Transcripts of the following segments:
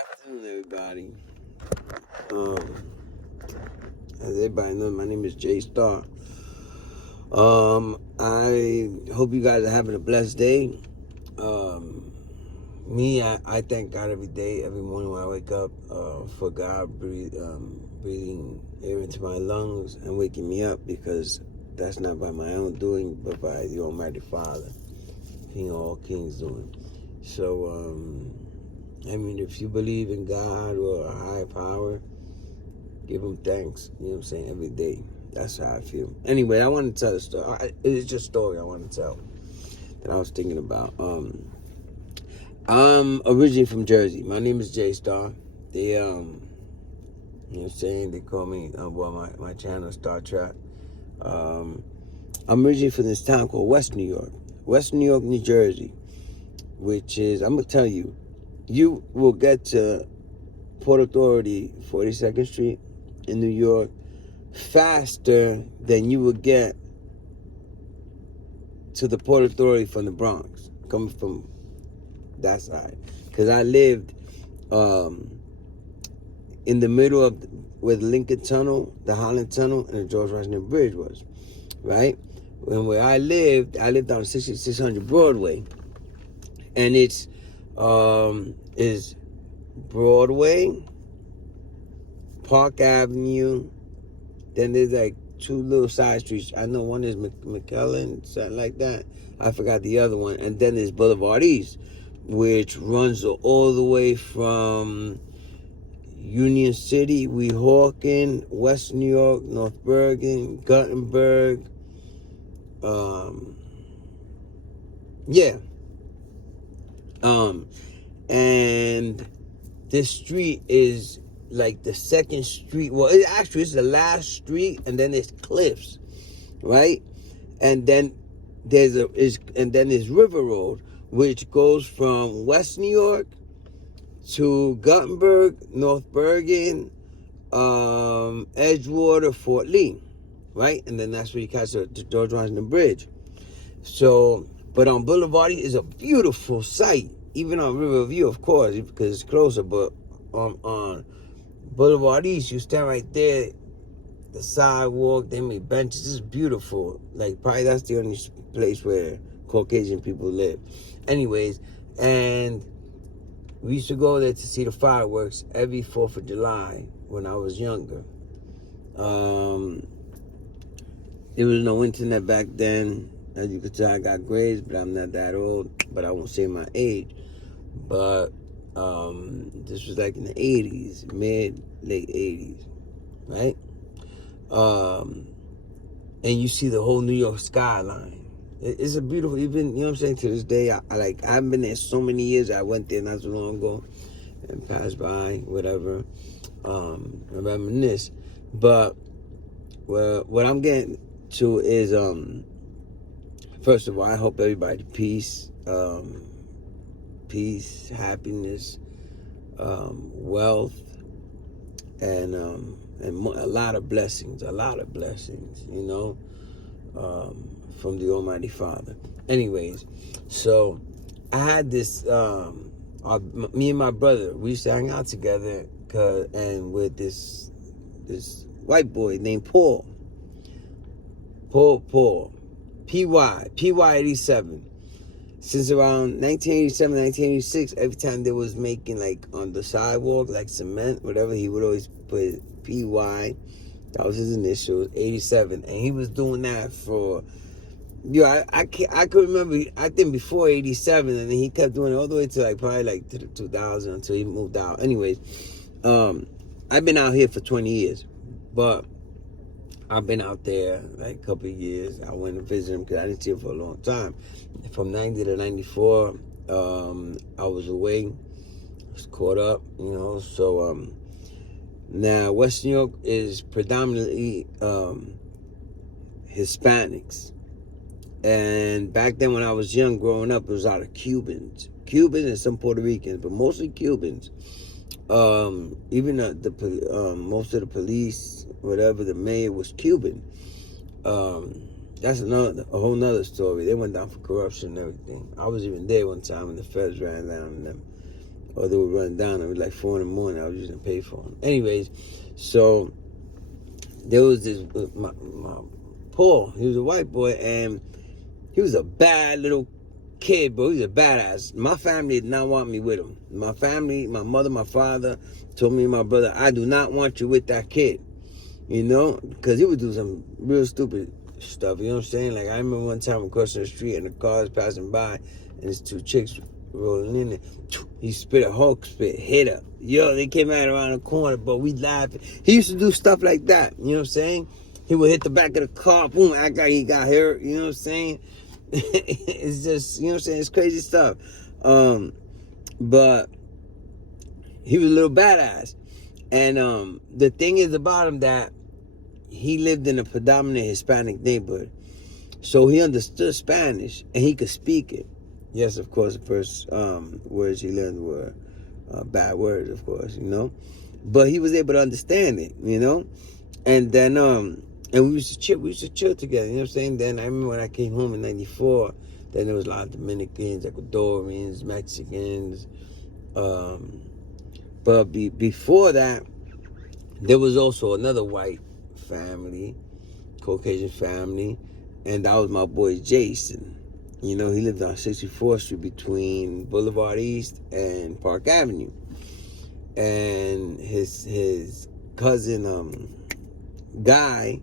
afternoon, everybody. As everybody knows, my name is Jay Star. I hope you guys are having a blessed day. I thank God every day, every morning when I wake up, for God breathing air into my lungs and waking me up, because that's not by my own doing, but by the Almighty Father, King of all kings doing. So, if you believe in God or a higher power, give him thanks. You know what I'm saying? Every day. That's how I feel. Anyway, I want to tell a story. It's just a story I want to tell that I was thinking about. I'm originally from Jersey. My name is Jay Star. They, you know what I'm saying? They call me, my channel, Star Trek. I'm originally from this town called West New York. West New York, New Jersey. Which is, I'm going to tell you, you will get to Port Authority, 42nd Street in New York, faster than you would get to the Port Authority from the Bronx, coming from that side. Because I lived in the middle of where the Lincoln Tunnel, the Holland Tunnel, and the George Washington Bridge was, right? And where I lived on 6600 Broadway, and it's is Broadway, Park Avenue. Then there's like two little side streets. I know one is McKellen, something like that. I forgot the other one. And then there's Boulevard East, which runs all the way from Union City, Weehawken, West New York, North Bergen, Guttenberg. And this street is like the second street. Well, it's the last street, and then there's Cliffs, right? And then there's River Road, which goes from West New York to Guttenberg, North Bergen, Edgewater, Fort Lee, right? And then that's where you catch the George Washington Bridge. So, but on Boulevard is a beautiful sight, even on Riverview, of course, because it's closer. But on Boulevard East, you stand right there, the sidewalk, they make benches. It's beautiful. Like, probably that's the only place where Caucasian people live. Anyways, and we used to go there to see the fireworks every 4th of July when I was younger. There was no internet back then. As you can tell, I got grades, but I'm not that old. But I won't say my age. But this was like in the 80s, late 80s, right? And you see the whole New York skyline. It's a beautiful, even, you know what I'm saying, to this day, I haven't been there so many years. I went there not so long ago and passed by, whatever, and reminisce. But what I'm getting to is, first of all, I hope everybody peace, happiness, wealth, and a lot of blessings, you know, from the Almighty Father. Anyways, so I had this, me and my brother, we used to hang out together, and with this white boy named Paul, PY 87. Since around 1987, 1986, every time they was making, like, on the sidewalk, like cement, whatever, he would always put PY. That was his initials, 87. And he was doing that for, I could remember, I think before 87, and then he kept doing it all the way to, like, probably, like, to the 2000 until he moved out. Anyways, I've been out here for 20 years, but I've been out there like a couple of years. I went to visit him because I didn't see him for a long time. From 90 to 94, I was away. I was caught up, you know. So now West New York is predominantly Hispanics. And back then when I was young, growing up, it was a lot of Cubans and some Puerto Ricans, but mostly Cubans. Even most of the police, whatever, the mayor was Cuban. That's a whole nother story. They went down for corruption and everything. I was even there one time when the feds ran down on them. or they would run down. It was like 4 in the morning. I was using a payphone. Anyways, so there was this my Paul. He was a white boy, and he was a bad little kid, bro. He was a badass. My family did not want me with him. My family, my mother, my father, told me and my brother, I do not want you with that kid. You know, because he would do some real stupid stuff. You know what I'm saying? Like, I remember one time crossing the street and the cars passing by, and there's 2 chicks rolling in there. He spit a Hulk spit, hit her. Yo, they came out around the corner, but we laughed. He used to do stuff like that. You know what I'm saying? He would hit the back of the car, boom, act like he got hurt. You know what I'm saying? It's just, you know what I'm saying? It's crazy stuff. But he was a little badass. And the thing is about him that he lived in a predominant Hispanic neighborhood. So he understood Spanish and he could speak it. Yes, of course, the first words he learned were bad words, of course, you know. But he was able to understand it, you know. And then, and we used to chill together, you know what I'm saying? Then I remember when I came home in 94, then there was a lot of Dominicans, Ecuadorians, Mexicans. But before that, there was also another white family, Caucasian family, and that was my boy Jason. You know, he lived on 64th Street between Boulevard East and Park Avenue. And his cousin, Guy,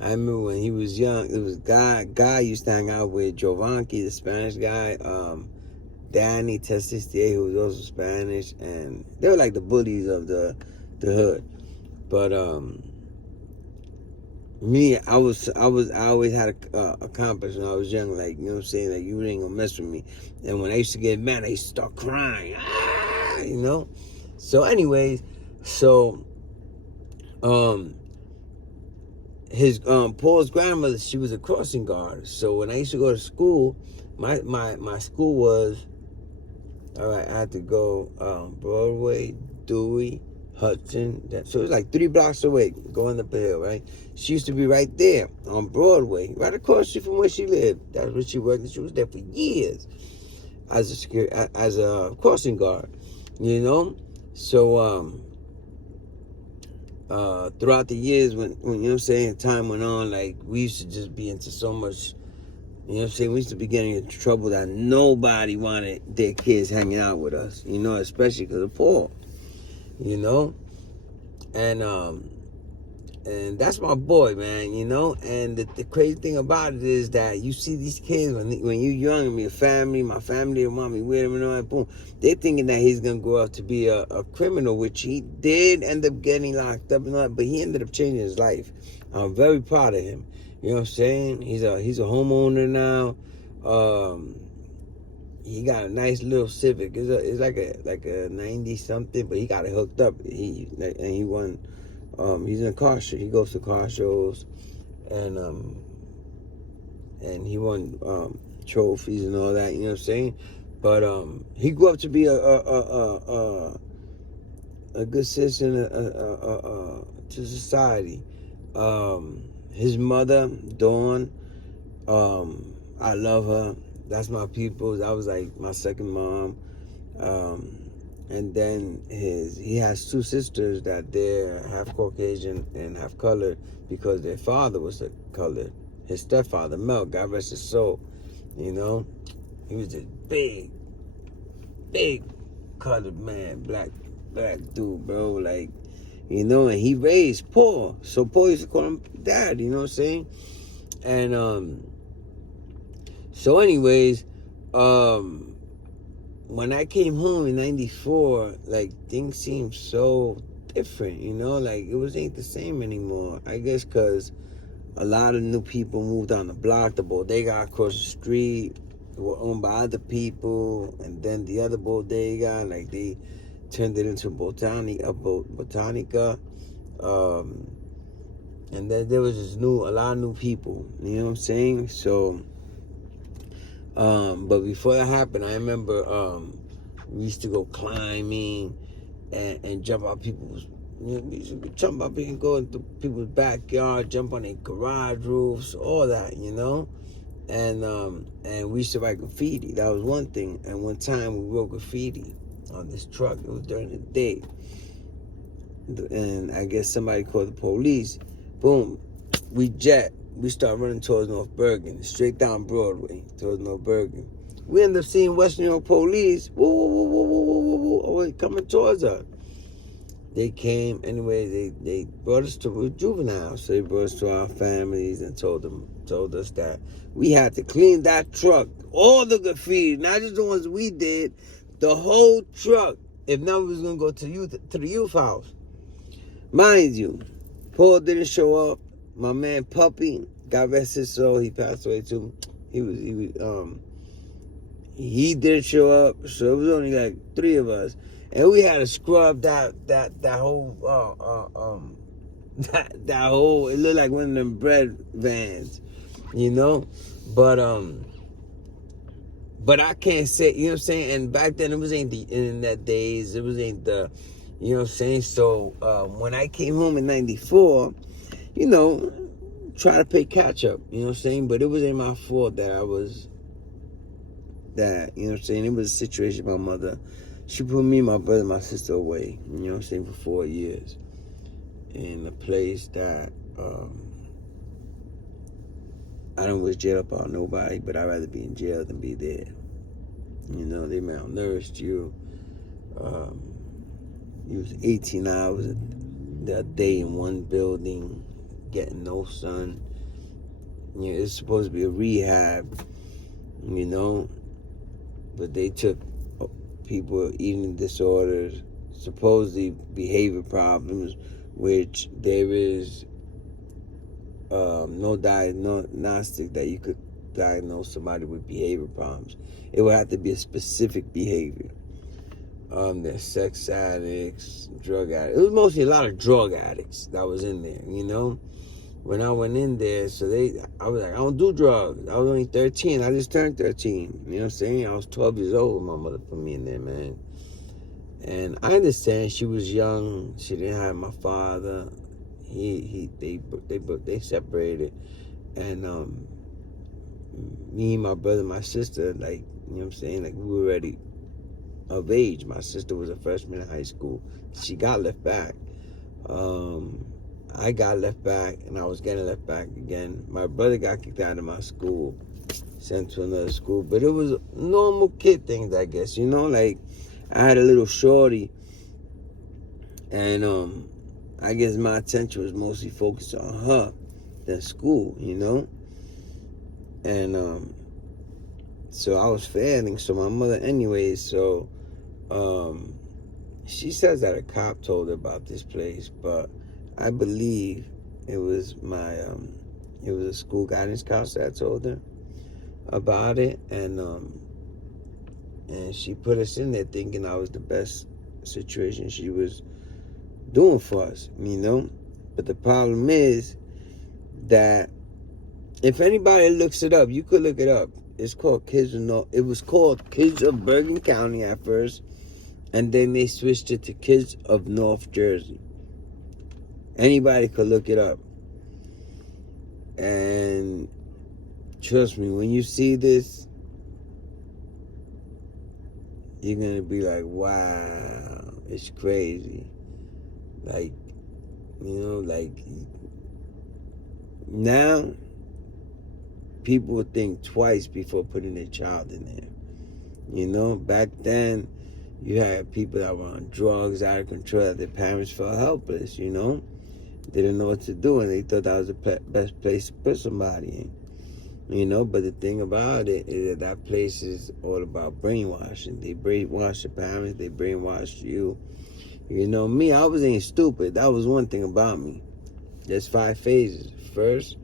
I remember when he was young, it was Guy used to hang out with Jovanki, the Spanish guy, Danny Testistier, who was also Spanish, and they were like the bullies of the hood. But me, I always had a compass when I was young, like, you know what I'm saying, like, you ain't gonna mess with me. And when I used to get mad, I used to start crying, you know. So, anyways, his Paul's grandmother, she was a crossing guard. So when I used to go to school, my school was, all right, I had to go Broadway, Dewey, Hudson. So it was like 3 blocks away, going up the hill, right? She used to be right there on Broadway, right across the street from where she lived. That's where she worked, and she was there for years as a crossing guard, you know. So throughout the years, when you know what I'm saying, time went on, like, we used to just be into so much. You know what I'm saying? We used to be getting into trouble that nobody wanted their kids hanging out with us, you know, especially because of Paul, you know? And that's my boy, man, you know? And the crazy thing about it is that you see these kids, when you're young and your family, my family and mommy with him and all that, boom, they're thinking that he's going to grow up to be a criminal, which he did end up getting locked up and all that, but he ended up changing his life. I'm very proud of him. You know what I'm saying? He's a homeowner now. He got a nice little Civic. It's like a 90 something, but he got it hooked up. He won. He's in a car show. He goes to car shows, and he won trophies and all that. You know what I'm saying? But he grew up to be a good citizen to society. His mother, Dawn, I love her. That's my people. That was like my second mom. And then he has 2 sisters that they're half Caucasian and half colored because their father was a colored. His stepfather, Mel, God rest his soul, you know. He was this big colored man, black dude, bro, like, you know, and he raised Paul. So Paul used to call him dad, you know what I'm saying? And so anyways, when I came home in 94, like, things seemed so different, you know? Like, ain't the same anymore. I guess because a lot of new people moved on the block. The bodega across the street were owned by other people. And then the other bodega, like, they turned it into Botanica. And then there was just a lot of new people. You know what I'm saying? So, but before that happened, I remember we used to go climbing and jump out people's, you know, we used to jump up and go into people's backyard, jump on their garage roofs, all that, you know. And we used to write graffiti. That was one thing. And one time we wrote graffiti on this truck. It was during the day. And I guess somebody called the police. Boom. We start running towards North Bergen, straight down Broadway, towards North Bergen. We end up seeing West New York police. Whoa, whoa, whoa, whoa, whoa, whoa, whoa, whoa, coming towards us. They came, anyway, they brought us to a juvenile. So they brought us to our families and told us that we had to clean that truck, all the graffiti, not just the ones we did, the whole truck. If not, we was going to go to the youth house. Mind you, Paul didn't show up. My man Puppy, God rest his soul, he passed away too. He didn't show up, so it was only like 3 of us, and we had to scrub that whole that whole. It looked like one of them bread vans, you know. But I can't say, you know what I'm saying. And back then it was ain't the internet days. It was ain't the, you know what I'm saying. So when I came home in '94, you know, try to play catch up, you know what I'm saying. But it wasn't my fault that I was. That, you know what I'm saying, it was a situation. My mother, she put me, my brother, my sister away, you know what I'm saying, for 4 years in a place that I don't wish jail about nobody, but I'd rather be in jail than be there. You know, they malnourished you. You was 18 hours a day in one building, getting no sun. You know, it's supposed to be a rehab, you know. But they took people with eating disorders, supposedly behavior problems, which there is no diagnostic that you could diagnose somebody with behavior problems. It would have to be a specific behavior. They're sex addicts, drug addicts. It was mostly a lot of drug addicts that was in there, you know. When I went in there, I was like, I don't do drugs. I was only 13. I just turned 13. You know what I'm saying? I was 12 years old when my mother put me in there, man. And I understand she was young. She didn't have my father. They separated. And me, my brother, my sister, like, you know what I'm saying? Like, we were already of age. My sister was a freshman in high school. She got left back. I got left back, and I was getting left back again. My brother got kicked out of my school, sent to another school. But it was normal kid things, I guess, you know? Like, I had a little shorty, and I guess my attention was mostly focused on her than school, you know? And so I was failing. So my mother, anyways, so she says that a cop told her about this place, but I believe it was it was a school guidance counselor that told her about it, and she put us in there thinking I was the best situation she was doing for us, you know. But the problem is that if anybody looks it up, you could look it up. It's called Kids of North. It was called Kids of Bergen County at first, and then they switched it to Kids of North Jersey. Anybody could look it up. And trust me, when you see this, you're going to be like, wow, it's crazy. Like, you know, like, now, people would think twice before putting their child in there. You know, back then, you had people that were on drugs, out of control, that their parents felt helpless, you know. They didn't know what to do, and they thought that was the best place to put somebody in, you know. But the thing about it is that place is all about brainwashing. They brainwash the parents, they brainwash you. You know, me, I wasn't stupid. That was one thing about me. There's 5 phases. First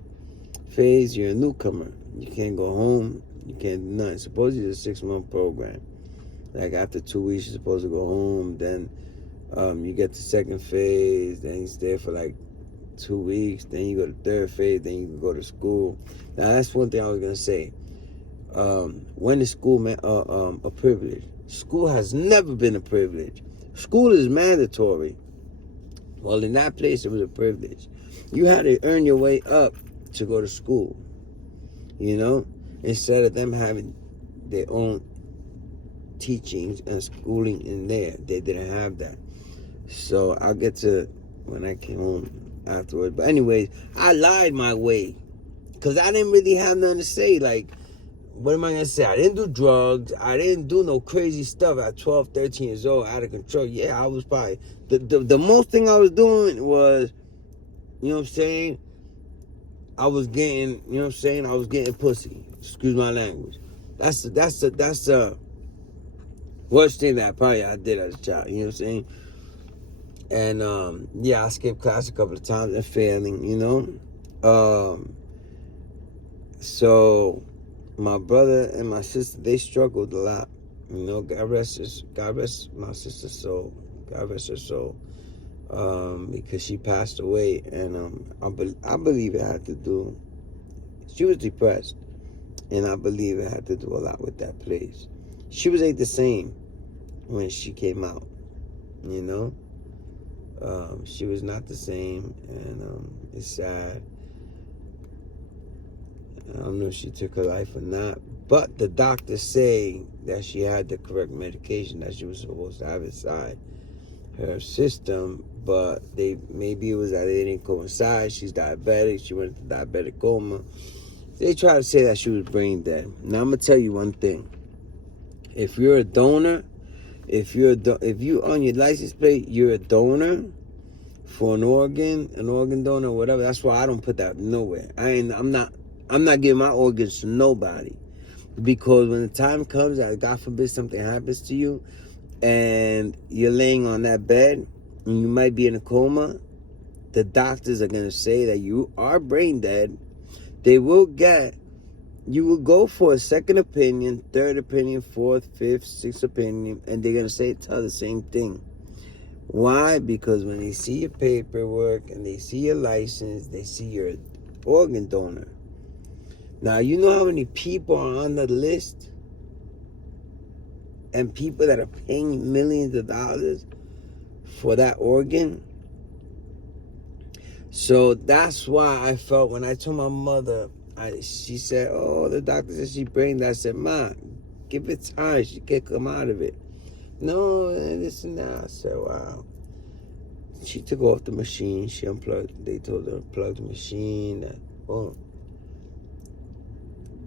phase, you're a newcomer. You can't go home. You can't do nothing. Supposedly it's a 6-month program. Like, after 2 weeks, you're supposed to go home. Then you get to second phase. Then you stay for like 2 weeks. Then you go to third phase. Then you can go to school. Now, that's one thing I was going to say. When is school a privilege? School has never been a privilege. School is mandatory. Well, in that place, it was a privilege. You had to earn your way up to go to school, you know, instead of them having their own teachings and schooling in there. They didn't have that. So I'll get to when I came home afterwards. But anyways, I lied my way. Because I didn't really have nothing to say. Like, what am I going to say? I didn't do drugs. I didn't do no crazy stuff at 12, 13 years old, out of control. Yeah, I was probably... The most thing I was doing was, you know what I'm saying? I was getting, you know what I'm saying? I was getting pussy. Excuse my language. That's the worst thing that probably I did as a child. You know what I'm saying? And, yeah, I skipped class a couple of times and failing, you know? So my brother and my sister, they struggled a lot. You know, God rest my sister's soul. God rest her soul. Because she passed away, and I believe it had to do. She was depressed, and I believe it had to do a lot with that place. She was ain't the same when she came out. You know, she was not the same, and it's sad. I don't know if she took her life or not, but the doctors say that she had the correct medication that she was supposed to have inside her system, but maybe it was that they didn't coincide. She's diabetic. She went into diabetic coma. They try to say that she was brain dead. Now I'm gonna tell you one thing: if you're a donor, if you on your license plate, you're a donor for an organ donor, whatever. That's why I don't put that nowhere. I'm not giving my organs to nobody, because when the time comes that, God forbid, something happens to you and you're laying on that bed and you might be in a coma, the doctors are going to say that you are brain dead. You will go for a second opinion, third opinion, fourth, fifth, sixth opinion, and they're going to tell the same thing. Why? Because when they see your paperwork and they see your license, they see you're an organ donor. Now, you know how many people are on the list? And people that are paying millions of dollars for that organ? So that's why I felt when I told my mother, she said, oh, the doctor said she brain dead. I said, Ma, give it time. She can't come out of it. No, this and that. I said, wow. She took off the machine. She unplugged. They told her to unplug the machine. Boom.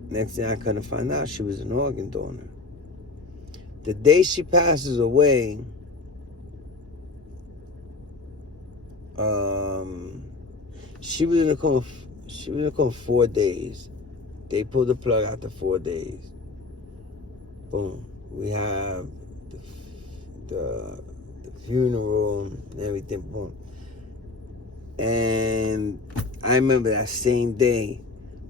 Next thing I couldn't find out, she was an organ donor. The day she passes away, she was in a coma. She was in a coma 4 days. They pulled the plug after 4 days. Boom. We have the funeral and everything. Boom. And I remember that same day,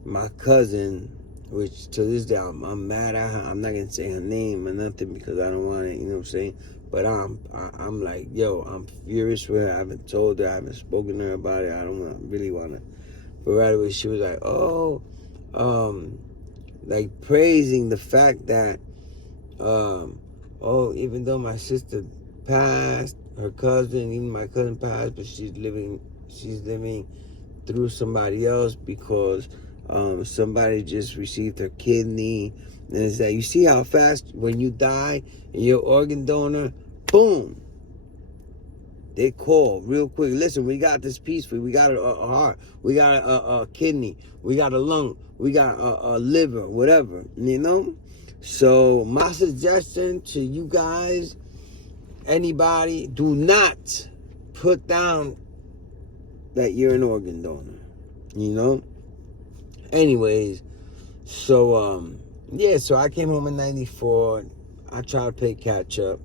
my cousin, which to this day I'm mad at her. I'm not gonna say her name or nothing because I don't want it. You know what I'm saying? But I'm like, yo, I'm furious with her. I haven't told her. I haven't spoken to her about it. I don't really want to. But right away she was like, oh, like praising the fact that, oh, even though my sister passed, her cousin, even my cousin passed, but she's living through somebody else because somebody just received her kidney. And it's that you see how fast when you die and you're organ donor, boom, they call real quick. Listen, we got this piece for you. We got a heart, we got a kidney, we got a lung, we got a liver, whatever, you know. So my suggestion to you guys, anybody, do not put down that you're an organ donor, you know. Anyways, so yeah, so I came home in 94. I tried to play catch up.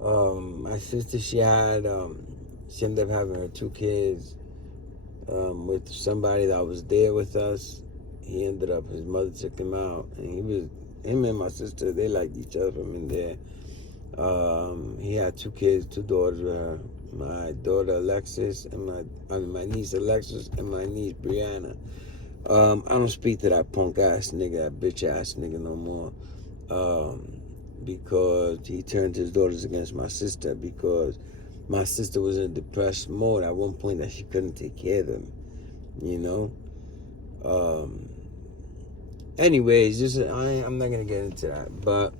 My sister, she ended up having her 2 kids with somebody that was there with us. He ended up, his mother took him out, and him and my sister, they liked each other from in there. He had 2 kids, 2 daughters with her. My daughter Alexis and my niece Alexis and my niece Brianna. I don't speak to that punk ass nigga, that bitch ass nigga no more. Because he turned his daughters against my sister because my sister was in a depressed mode at one point that she couldn't take care of them, you know. Anyways, I'm not gonna get into that, but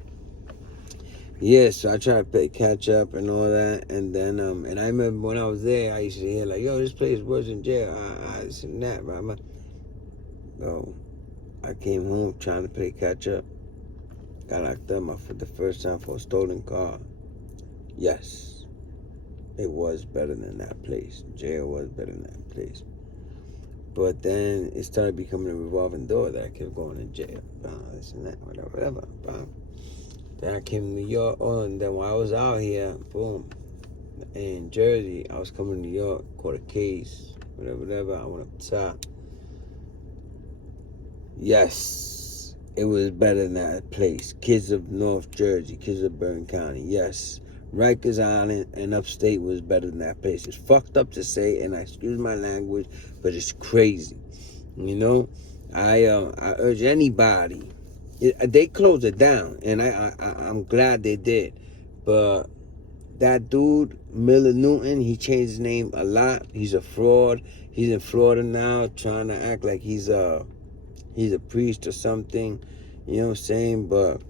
Yeah, so I tried to play catch up and all that, and then and I remember when I was there, I used to hear like, "Yo, this place was in jail." This and that, right? So I came home trying to play catch up. Got locked up for the first time for a stolen car. Yes, it was better than that place. Jail was better than that place. But then it started becoming a revolving door that I kept going to jail. This and that, whatever. Then I came to New York. Oh, and then while I was out here, boom, in Jersey, I was coming to New York, caught a case, whatever. I went up top. Yes, it was better than that place. Kids of North Jersey, kids of Bergen County. Yes, Rikers Island and upstate was better than that place. It's fucked up to say, and I excuse my language, but it's crazy. You know, I urge anybody. They closed it down, and I'm glad they did. But that dude, Miller Newton, he changed his name a lot. He's a fraud. He's in Florida now, trying to act like he's a priest or something. You know what I'm saying? But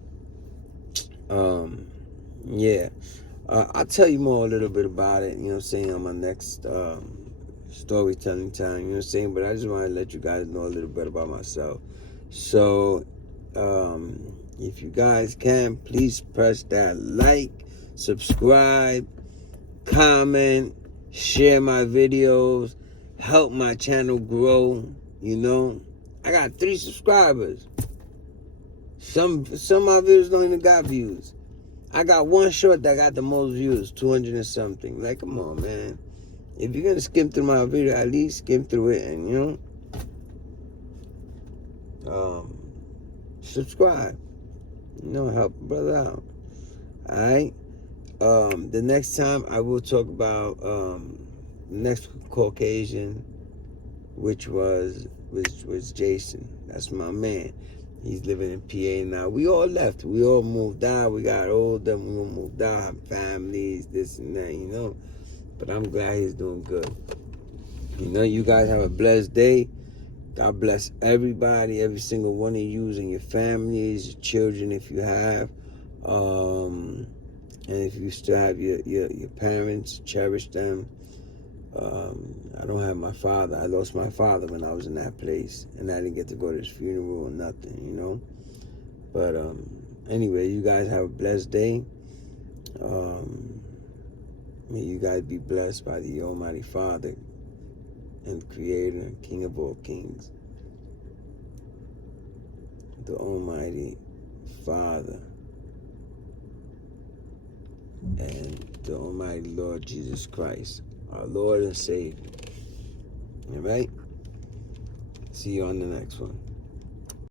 yeah. I'll tell you more a little bit about it, you know what I'm saying, on my next storytelling time, you know what I'm saying? But I just want to let you guys know a little bit about myself. So, if you guys can, please press that like, subscribe, comment, share my videos, help my channel grow, you know? I got 3 subscribers. Some of my videos don't even got views. I got one short that got the most views, 200 and something. Like, come on, man. If you're gonna skim through my video, at least skim through it and, you know, subscribe. You know, help a brother out. Alright? The next time I will talk about the next Caucasian, which was Jason. That's my man. He's living in PA now. We all left. We all moved out. We got older. We all moved out. Have families, this and that, you know. But I'm glad he's doing good. You know, you guys have a blessed day. God bless everybody, every single one of you and your families, your children if you have. And if you still have your parents, cherish them. I don't have my father. I lost my father when I was in that place, and I didn't get to go to his funeral or nothing, you know. But anyway, you guys have a blessed day. May you guys be blessed by the Almighty Father and Creator and King of all kings, the Almighty Father and the Almighty Lord Jesus Christ, our Lord and Savior. All right? See you on the next one.